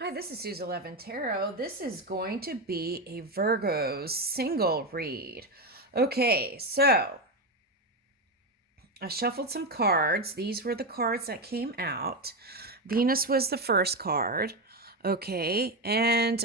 Hi, this is Suze 11 Tarot. This is going to be a Virgo single read. Okay, so I shuffled some cards. These were the cards that came out. Venus was the first card. Okay, and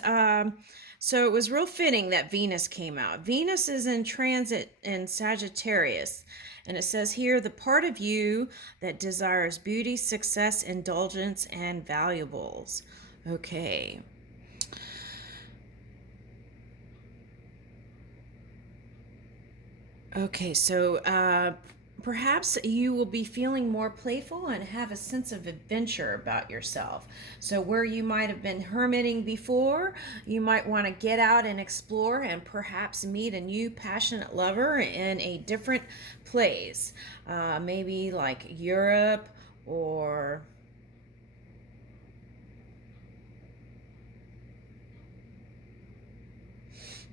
so it was real fitting that Venus came out. Venus is in transit in Sagittarius, and it says here the part of you that desires beauty, success, indulgence, and valuables. Okay. Okay, so perhaps you will be feeling more playful and have a sense of adventure about yourself. So, where you might have been hermiting before, you might want to get out and explore and perhaps meet a new passionate lover in a different place. Maybe like Europe or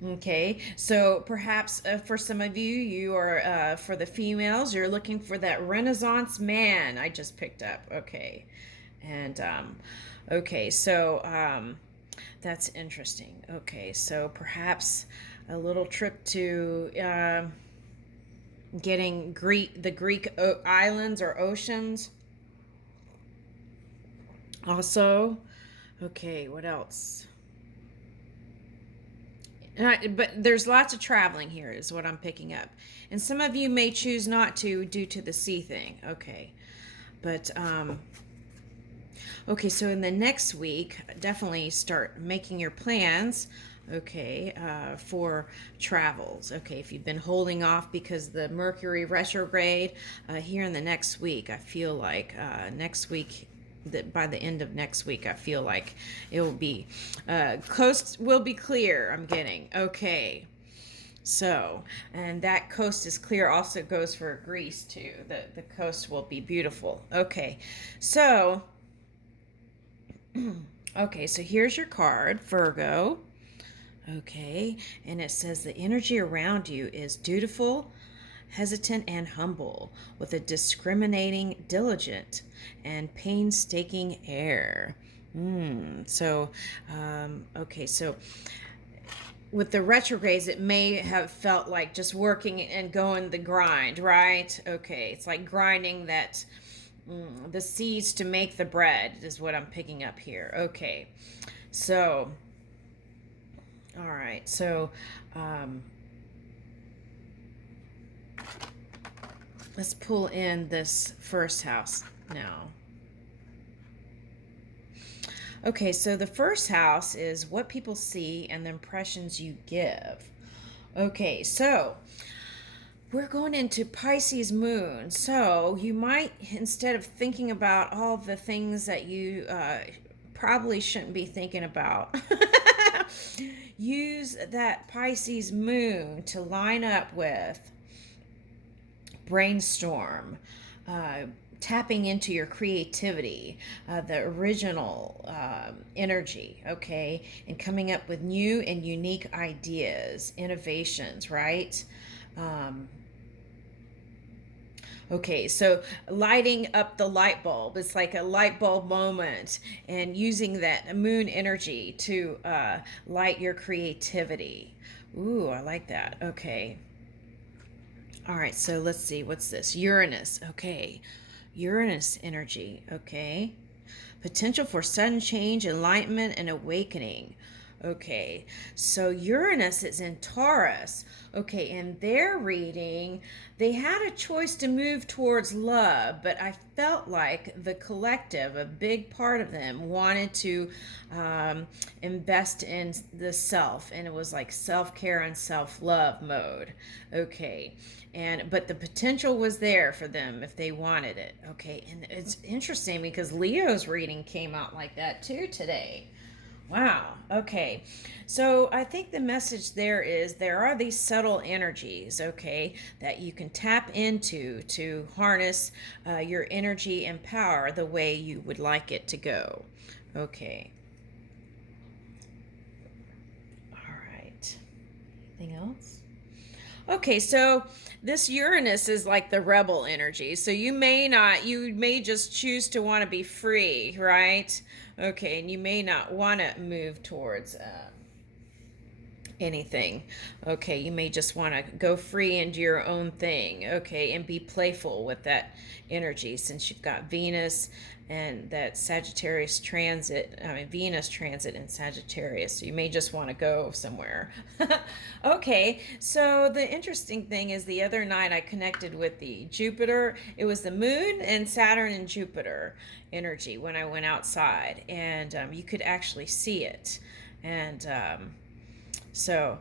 okay, so perhaps for some of you, you are, for the females, you're looking for that Renaissance man I just picked up. Okay. And, okay, so that's interesting. Okay, so perhaps a little trip to getting the Greek islands or oceans. Also, okay, what else? But there's lots of traveling here, is what I'm picking up. And some of you may choose not to due to the sea thing. Okay. But, okay, so in the next week, definitely start making your plans, okay, for travels. Okay, if you've been holding off because the Mercury retrograde, here in the next week, I feel like next week, that by the end of next week, I feel like it will be coast will be clear. I'm getting okay. So, and that coast is clear also goes for Greece too. The coast will be beautiful. Okay. So, okay, so here's your card, Virgo. Okay, and it says the energy around you is dutiful, hesitant, and humble, with a discriminating, diligent, and painstaking air. Okay, so with the retrogrades, it may have felt like just working and going the grind, right? Okay, it's like grinding that the seeds to make the bread, is what I'm picking up here. Okay, so, all right, so um, let's pull in this first house now. Okay, so the first house is what people see and the impressions you give. Okay, so we're going into Pisces moon. So you might, instead of thinking about all the things that you probably shouldn't be thinking about, use that Pisces moon to line up with brainstorm, uh, tapping into your creativity, the original energy, okay, and coming up with new and unique ideas, innovations, right? Um, Okay, so lighting up the light bulb. It's like a light bulb moment and using that moon energy to light your creativity. Ooh, I like that. Okay. All right, so let's see. What's this? Uranus. Okay. Uranus energy. Okay. Potential for sudden change, enlightenment, and awakening. Okay, so Uranus is in Taurus. Okay, in their reading, they had a choice to move towards love, but I felt like the collective, a big part of them, wanted to invest in the self, and it was like self care and self love mode. Okay, and but the potential was there for them if they wanted it. Okay, and it's interesting because Leo's reading came out like that too today. Wow. Okay. So I think the message there is there are these subtle energies, okay, that you can tap into to harness your energy and power the way you would like it to go. Okay. All right. Anything else? Okay, so this Uranus is like the rebel energy. So you may just choose to want to be free, right? Okay, and you may not want to move towards anything. Okay, you may just want to go free and do your own thing. Okay, and be playful with that energy since you've got Venus and that Sagittarius transit, I mean, Venus transit in Sagittarius. So you may just want to go somewhere. Okay, so the interesting thing is the other night I connected with the Jupiter. It was the moon and Saturn and Jupiter energy when I went outside, and you could actually see it. And so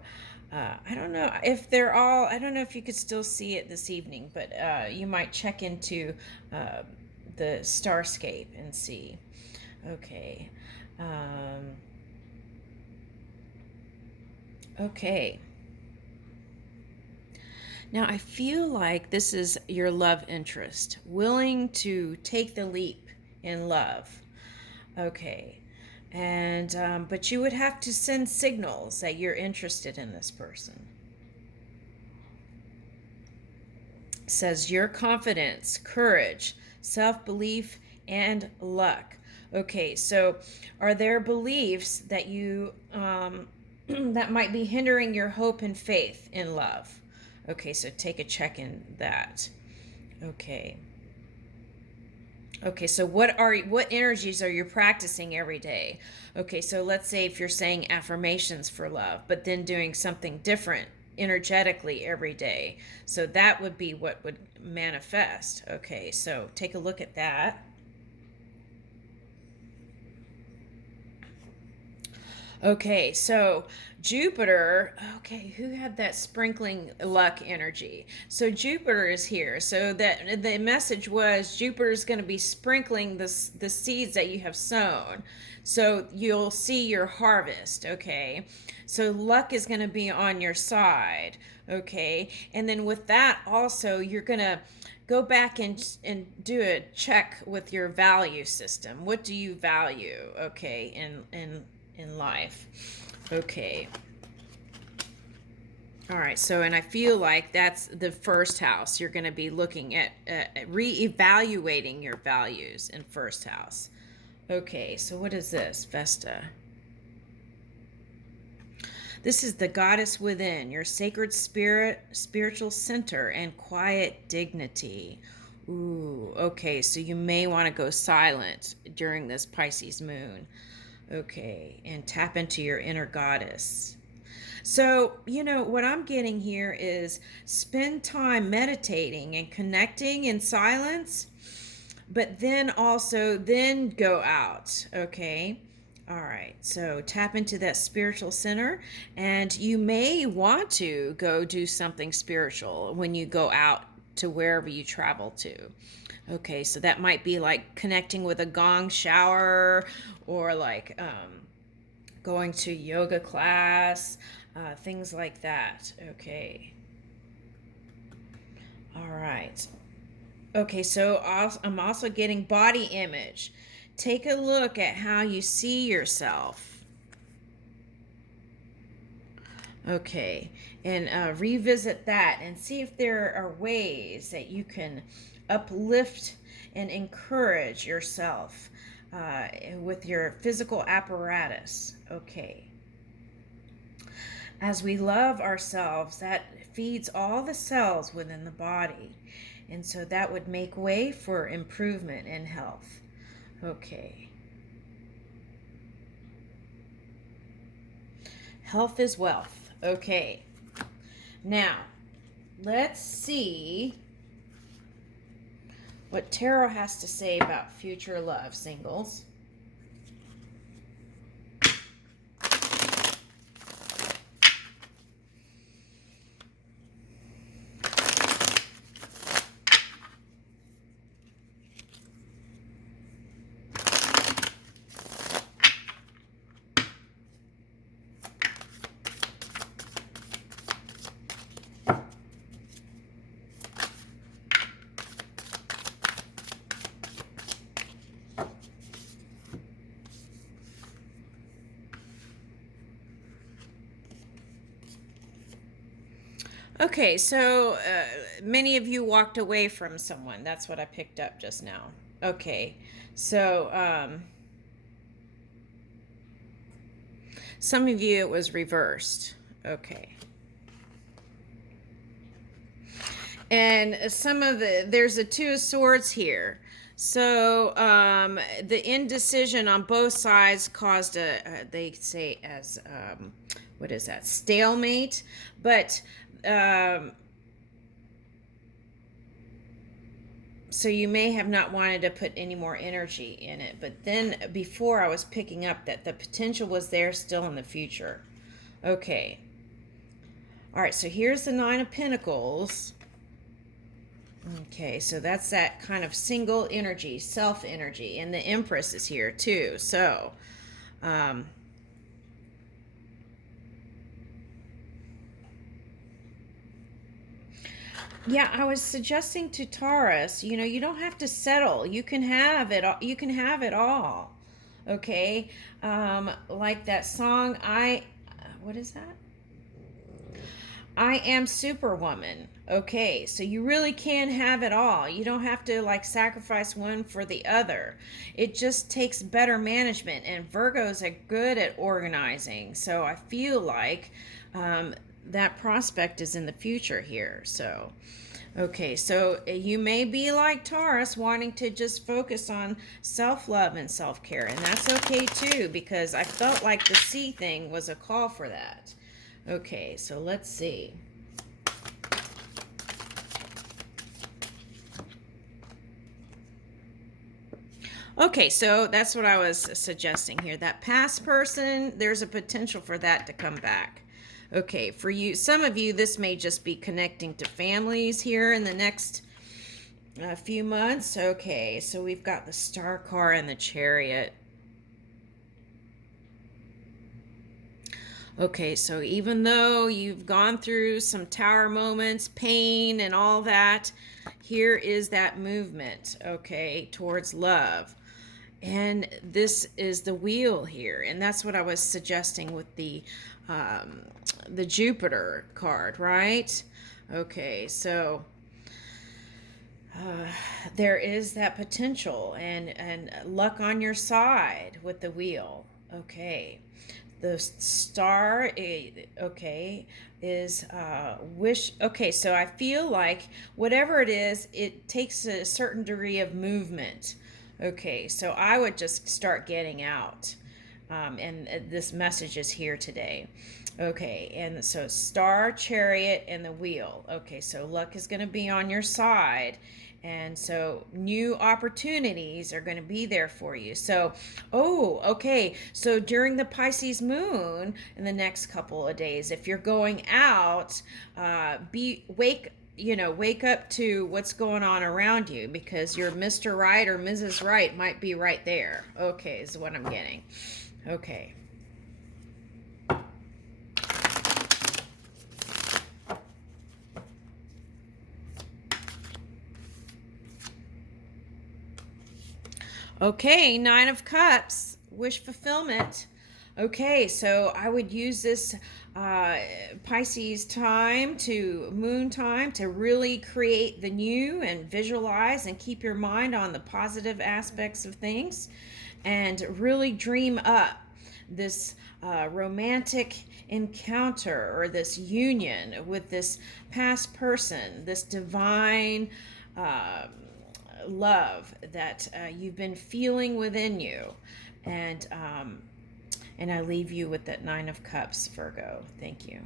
I don't know if they're all, I don't know if you could still see it this evening, but you might check into uh, the Starscape and see. Okay. Um, okay. Now I feel like this is your love interest, willing to take the leap in love. Okay. And but you would have to send signals that you're interested in this person. It says your confidence, courage, self-belief, and luck. Okay, so are there beliefs that you that might be hindering your hope and faith in love? Okay, so take a check in that. Okay. Okay, so what energies are you practicing every day? Okay, so let's say if you're saying affirmations for love, but then doing something different energetically every day. So that would be what would manifest. Okay, so take a look at that. Okay, so Jupiter, okay, who had that sprinkling luck energy? So Jupiter is here. So that the message was Jupiter is going to be sprinkling the seeds that you have sown. So you'll see your harvest, okay? So luck is going to be on your side, okay? And then with that also you're going to go back and do a check with your value system. What do you value, okay, in life? Okay. All right. So, and I feel like that's the first house. You're going to be looking at reevaluating your values in first house. Okay. So, what is this? Vesta. This is the goddess within, your sacred spirit, spiritual center, and quiet dignity. Ooh, okay. So, you may want to go silent during this Pisces moon. Okay, and tap into your inner goddess. So, what I'm getting here is spend time meditating and connecting in silence, but then also then go out, okay? All right, so tap into that spiritual center, and you may want to go do something spiritual when you go out to wherever you travel to. Okay, so that might be like connecting with a gong shower or like going to yoga class, things like that. Okay. All right. Okay, so I'm also getting body image. Take a look at how you see yourself. Okay, and revisit that and see if there are ways that you can uplift and encourage yourself with your physical apparatus. Okay. As we love ourselves, that feeds all the cells within the body. And so that would make way for improvement in health. Okay. Health is wealth. Okay. Now, let's see what tarot has to say about future love, singles. Okay, so many of you walked away from someone. That's what I picked up just now. Okay, so some of you it was reversed. Okay. And some of there's a two of swords here. So the indecision on both sides caused they say as what is that, stalemate, but um, so you may have not wanted to put any more energy in it, but then before I was picking up that the potential was there still in the future. Okay, all right, so here's the Nine of Pentacles. Okay, so that's that kind of single energy, self energy, and the Empress is here too. So, um, yeah, I was suggesting to Taurus, you don't have to settle. You can have it. You can have it all. Okay, like that song. What is that? I am Superwoman. Okay, so you really can have it all. You don't have to like sacrifice one for the other. It just takes better management, and Virgos are good at organizing. So I feel like that prospect is in the future here. So, okay, so you may be like Taurus, wanting to just focus on self love and self care, and that's okay too, because I felt like the C thing was a call for that. Okay, so let's see. Okay, so that's what I was suggesting here. That past person, there's a potential for that to come back. Okay, for you, some of you, this may just be connecting to families here in the next few months. Okay, so we've got the Star Car and the Chariot. Okay, so even though you've gone through some tower moments, pain, and all that, here is that movement, okay, towards love. And this is the wheel here, and that's what I was suggesting with the Jupiter card, right? Okay, so there is that potential and luck on your side with the wheel. Okay, the star, okay, is wish. Okay, so I feel like whatever it is, it takes a certain degree of movement. Okay, so I would just start getting out, and this message is here today. Okay, and so Star, Chariot, and the Wheel. Okay, so luck is going to be on your side. And so new opportunities are going to be there for you. So, oh, okay. So during the Pisces moon in the next couple of days, if you're going out, wake up to what's going on around you, because your Mr. Right or Mrs. Right might be right there. Okay, is what I'm getting. Okay. Okay, Nine of Cups, wish fulfillment. Okay, so I would use this Pisces time to moon time to really create the new and visualize and keep your mind on the positive aspects of things and really dream up this romantic encounter or this union with this past person, this divine love that you've been feeling within you. And I leave you with that Nine of Cups, Virgo. Thank you.